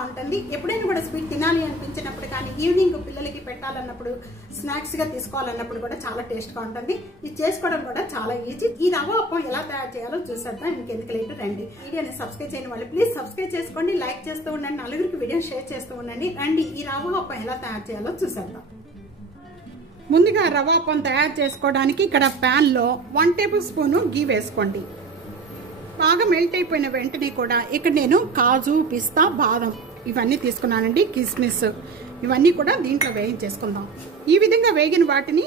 బాగుంటుంది. ఎప్పుడైనా కూడా స్వీట్ తినాలి అనిపించినప్పుడు కానీ ఈవినింగ్ పిల్లలకి పెట్టాలన్నప్పుడు స్నాక్స్ గా తీసుకోవాలన్నప్పుడు కూడా చాలా టేస్ట్ గా ఉంటుంది. ఇది చేసుకోవడం కూడా చాలా ఈజీ. ఈ రవ్వ అప్పం ఎలా తయారు చేయాలో చూసేద్దాం. ఇంకెందుకు లేట్ రండి. వీడియోని సబ్స్క్రైబ్ చేయని వాళ్ళు ప్లీజ్ సబ్స్క్రైబ్ చేసుకోండి, లైక్ చేస్తూ ఉండండి, నలుగురికి వీడియో షేర్ చేస్తూ ఉండండి. రండి ఈ రవ్వ అప్పం ఎలా తయారు చేయాలో చూసేద్దాం. ముందుగా రవ్వ అప్పం తయారు చేసుకోవడానికి ఇక్కడ ప్యాన్ లో 1 టేబుల్ స్పూన్ గీ వేసుకోండి. బాగా మెల్ట్ అయిపోయిన వెంటనే కూడా ఇక్కడ నేను కాజు, పిస్తా, బాదం ఇవన్నీ తీసుకున్నానండి, కిస్మిస్ ఇవన్నీ కూడా దీంట్లో వేయించేసుకుందాం. ఈ విధంగా వేగిన వాటిని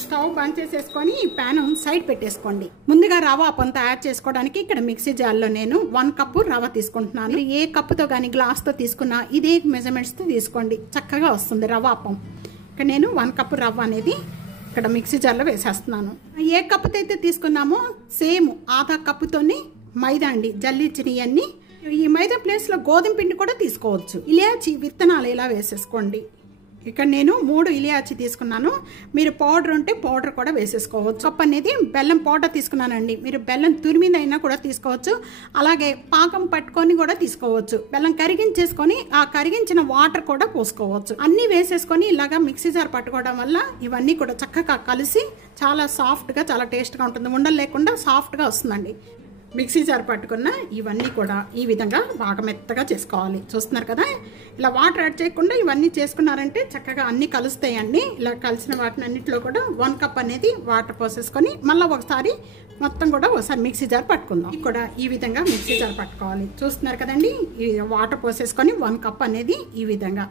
స్టవ్ బంద్ చేసేసుకొని ఈ ప్యాన్ సైడ్ పెట్టేసుకోండి. ముందుగా రవ్వ అప్పం తయారు చేసుకోవడానికి ఇక్కడ మిక్సీ జార్లో నేను 1 కప్పు రవ్వ తీసుకుంటున్నాను. ఏ కప్పుతో కానీ గ్లాస్తో తీసుకున్నా ఇదే మెజర్మెంట్స్తో తీసుకోండి, చక్కగా వస్తుంది రవ్వ అప్పం. ఇక్కడ నేను 1 కప్పు రవ్వ అనేది ఇక్కడ మిక్సీ జార్లో వేసేస్తున్నాను. ఏ కప్పుతో అయితే తీసుకున్నామో సేమ్ ఆధా కప్పుతోని మైదా అండి, జల్లిచ్చినవన్నీ. ఈ మైదా ప్లేస్లో గోధుమ పిండి కూడా తీసుకోవచ్చు. ఇలాచి విత్తనాలు ఇలా వేసేసుకోండి. ఇక్కడ నేను 3 ఇలాచి తీసుకున్నాను. మీరు పౌడర్ ఉంటే పౌడర్ కూడా వేసేసుకోవచ్చు. కప్ అనేది బెల్లం పౌడర్ తీసుకున్నానండి. మీరు బెల్లం తురిమిదైనా కూడా తీసుకోవచ్చు, అలాగే పాకం పట్టుకొని కూడా తీసుకోవచ్చు. బెల్లం కరిగించేసుకొని ఆ కరిగించిన వాటర్ కూడా పోసుకోవచ్చు. అన్నీ వేసేసుకొని ఇలాగా మిక్సీ జార్ పట్టుకోవడం వల్ల ఇవన్నీ కూడా చక్కగా కలిసి చాలా సాఫ్ట్గా, చాలా టేస్ట్గా ఉంటుంది. ఉండలు లేకుండా సాఫ్ట్గా వస్తుందండి. మిక్సీ జార్ పట్టుకున్న ఇవన్నీ కూడా ఈ విధంగా బాగా మెత్తగా చేసుకోవాలి. చూస్తున్నారు కదా, ఇలా వాటర్ యాడ్ చేయకుండా ఇవన్నీ చేసుకున్నారంటే చక్కగా అన్నీ కలుస్తాయండి. ఇలా కలిసిన వాటిని అన్నింటిలో కూడా 1 కప్ అనేది వాటర్ పోసేసుకొని మళ్ళీ ఒకసారి మొత్తం కూడా ఒకసారి మిక్సీ జార్ పట్టుకుందాం. కూడా ఈ విధంగా మిక్సీ జార్ పట్టుకోవాలి. చూస్తున్నారు కదండి, ఈ వాటర్ పోసేసుకొని 1 కప్ అనేది ఈ విధంగా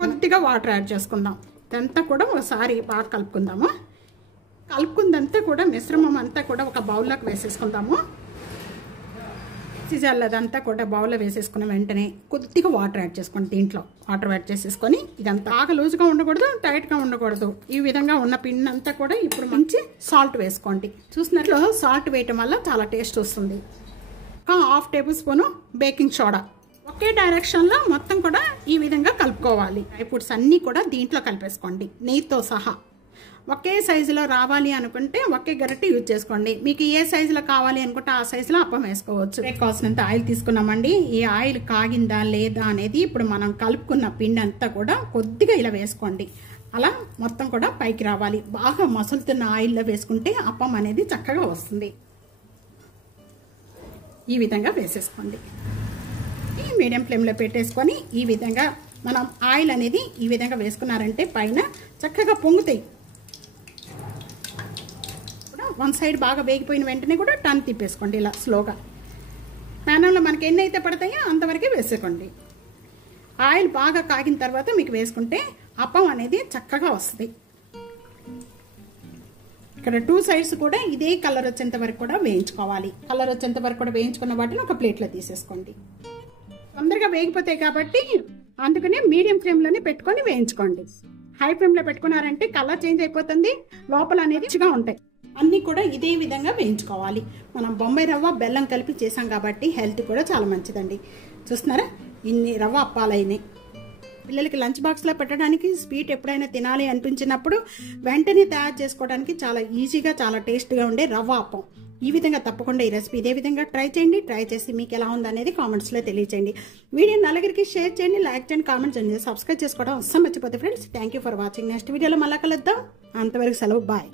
కొద్దిగా వాటర్ యాడ్ చేసుకుందాం. ఇదంతా కూడా ఒకసారి బాగా కలుపుకుందాము. కలుపుకుందంతా కూడా మిశ్రమం అంతా కూడా ఒక బౌల్లోకి వేసేసుకుందాము. అదంతా కూడా బౌల్లో వేసేసుకున్న వెంటనే కొద్దిగా వాటర్ యాడ్ చేసుకోండి. దీంట్లో వాటర్ యాడ్ చేసేసుకొని ఇదంతా బాగా లూజ్గా ఉండకూడదు, టైట్గా ఉండకూడదు. ఈ విధంగా ఉన్న పిండి అంతా కూడా ఇప్పుడు మంచి సాల్ట్ వేసుకోండి. చూసినట్లు సాల్ట్ వేయటం వల్ల చాలా టేస్ట్ వస్తుంది. 1/2 టేబుల్ స్పూను బేకింగ్ సోడా. ఒకే డైరెక్షన్లో మొత్తం కూడా ఈ విధంగా కలుపుకోవాలి. డ్రై ఫ్రూట్స్ అన్నీ కూడా దీంట్లో కలిపేసుకోండి, నెయ్యితో సహా. ఒకే సైజులో రావాలి అనుకుంటే ఒకే గరిటె యూజ్ చేసుకోండి. మీకు ఏ సైజులో కావాలి అనుకుంటే ఆ సైజులో అప్పం వేసుకోవచ్చు. కావాల్సినంత ఆయిల్ తీసుకున్నామండి. ఈ ఆయిల్ కాగిందా లేదా అనేది ఇప్పుడు మనం కలుపుకున్న పిండి అంతా కూడా కొద్దిగా ఇలా వేసుకోండి. అలా మొత్తం కూడా పైకి రావాలి. బాగా మసులుతున్న ఆయిల్లో వేసుకుంటే అప్పం అనేది చక్కగా వస్తుంది. ఈ విధంగా వేసేసుకోండి. ఈ మీడియం ఫ్లేమ్లో పెట్టేసుకొని ఈ విధంగా మనం ఆయిల్ అనేది ఈ విధంగా వేసుకున్నారంటే పైన చక్కగా పొంగుతాయి. 1 సైడ్ బాగా వేగిపోయిన వెంటనే కూడా టర్న్ తిప్పేసుకోండి ఇలా స్లోగా. ప్యానంలో మనకి ఎన్ని అయితే పడతాయో అంతవరకే వేసుకోండి. ఆయిల్ బాగా కాగిన తర్వాత మీకు వేసుకుంటే అప్పం అనేది చక్కగా వస్తుంది. ఇక్కడ 2 సైడ్స్ కూడా ఇదే కలర్ వచ్చేంత వరకు కూడా వేయించుకోవాలి. కలర్ వచ్చేంత వరకు కూడా వేయించుకున్న వాటిని ఒక ప్లేట్లో తీసేసుకోండి. తొందరగా వేగిపోతాయి కాబట్టి అందుకనే మీడియం ఫ్లేమ్లోనే పెట్టుకొని వేయించుకోండి. హై ఫ్లేమ్లో పెట్టుకున్నారంటే కలర్ చేంజ్ అయిపోతుంది, లోపల అనేది రుచిగా ఉంటాయి. అన్నీ కూడా ఇదే విధంగా వేయించుకోవాలి. మనం బొంబాయి రవ్వ, బెల్లం కలిపి చేసాం కాబట్టి హెల్త్ కూడా చాలా మంచిదండి. చూస్తున్నారా, ఇన్ని రవ్వ అప్పాలైనాయి. పిల్లలకి లంచ్ బాక్స్లో పెట్టడానికి, స్వీట్ ఎప్పుడైనా తినాలి అనిపించినప్పుడు వెంటనే తయారు చేసుకోవడానికి చాలా ఈజీగా, చాలా టేస్ట్గా ఉండే రవ్వ అప్పం. ఈ విధంగా తప్పకుండా ఈ రెసిపీ ఇదే విధంగా ట్రై చేయండి. ట్రై చేసి మీకు ఎలా ఉందనేది కామెంట్స్లో తెలియచేయండి. వీడియో నలుగురికి షేర్ చేయండి, లైక్ చేయండి, కామెంట్ చేయండి, సబ్స్క్రైబ్ చేసుకోవడం అస్సలు మర్చిపోతే friends. Thank you for watching. Next వీడియోలో మళ్ళీ కలుద్దాం. అంతవరకు సెలవు, బాయ్.